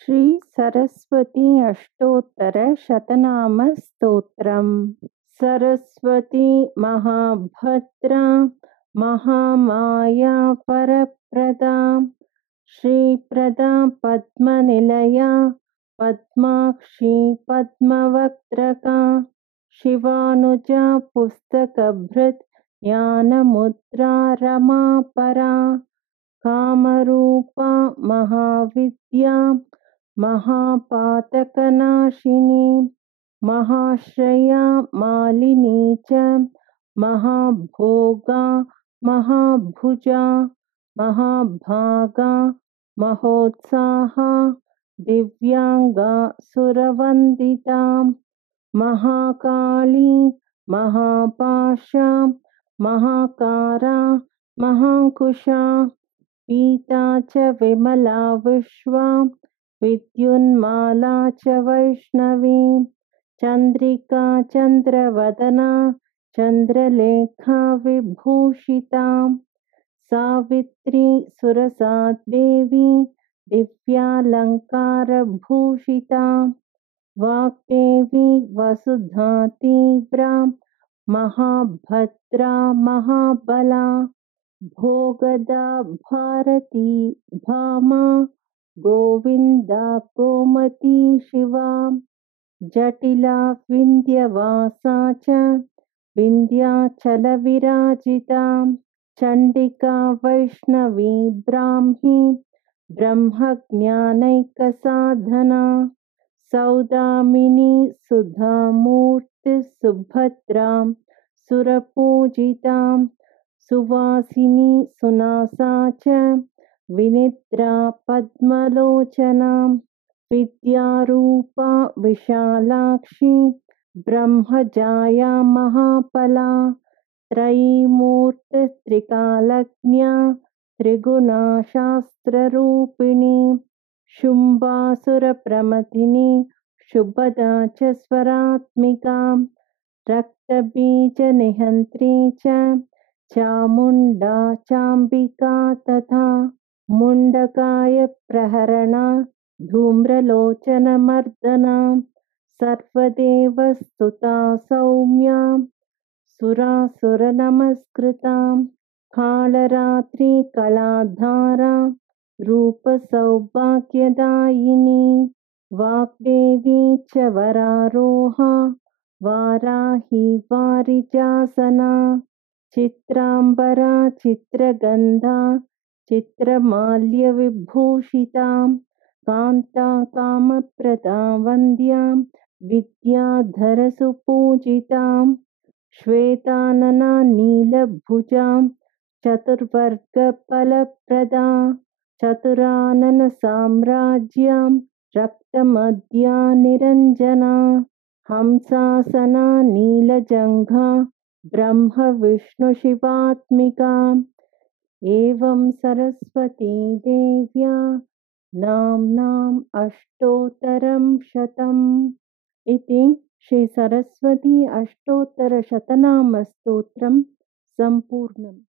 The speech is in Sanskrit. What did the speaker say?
श्री सरस्वती अष्टोत्तर शतनाम स्तोत्रम्। सरस्वती महाभद्रा महामाया परप्रदा श्रीप्रदा पद्मनिलया पद्माक्षी पद्मवक्त्रका शिवानुजा पुस्तकभृत् ज्ञानमुद्रा रमापरा कामरूपा महाविद्या महापातकनाशिनी महाश्रया मालिनी च महाभोगा महाभुजा महाभागा महोत्साहा दिव्यांगा सुरवंदिता महाकाली महापाशा महाकारा महाकुशा पीता च विमला विश्वा विद्युन्माला च वैष्णवी चंद्रिका चंद्रवदना चंद्रलेखा विभूषिता सावित्री सुरसा देवी दिव्यालंकारभूषिता वाग्देवी वसुधा तीव्रा महाभद्रा महाबला भोगदा भारती भामा गोविंदा गोमती शिवा जटिला विंध्यवासा च विंध्याचलविराजिता चंडिका वैष्णवी ब्राह्मी ब्रह्मज्ञानैकसाधना सौदामिनी सुधामूर्ति सुभद्रा सुरपूजिता सुवासिनी सुनासा च विनिद्रा पद्मलोचना विद्यारूपा विशालाक्षी ब्रह्मजाया महापला त्रयीमूर्तिस्त्रिकालज्ञा त्रिगुणा शास्त्ररूपिणी शुम्भासुरप्रमथिनी शुभदा च स्वरात्मिका रक्तबीजनिहन्त्री च चामुण्डा चाम्बिका तथा मुण्डकाय प्रहरणा धूम्रलोचनमर्दना सर्वदेवस्तुता सौम्या सुरासुरनमस्कृता कालरात्रि कलाधारा रूपसौभाग्यदायिनी वाग्देवी च वरारोहा वाराही वारिजासना चित्रांबरा चित्रगंधा चित्रमाल्यविभूषिता कांता कामप्रदा वन्द्या विद्याधरसुपूजिता श्वेतानना नीलभुजा चतुर्वर्गफलप्रदा चतुरानन साम्राज्या रक्तमद्या निरंजना हंसासना नीलजंघा ब्रह्म विष्णु शिवात्मिका एवं सरस्वती देव्या नाम्नाम् अष्टोत्तरं शतम् इति श्री सरस्वती अष्टोत्तर शतनाम स्तोत्रं संपूर्णम्।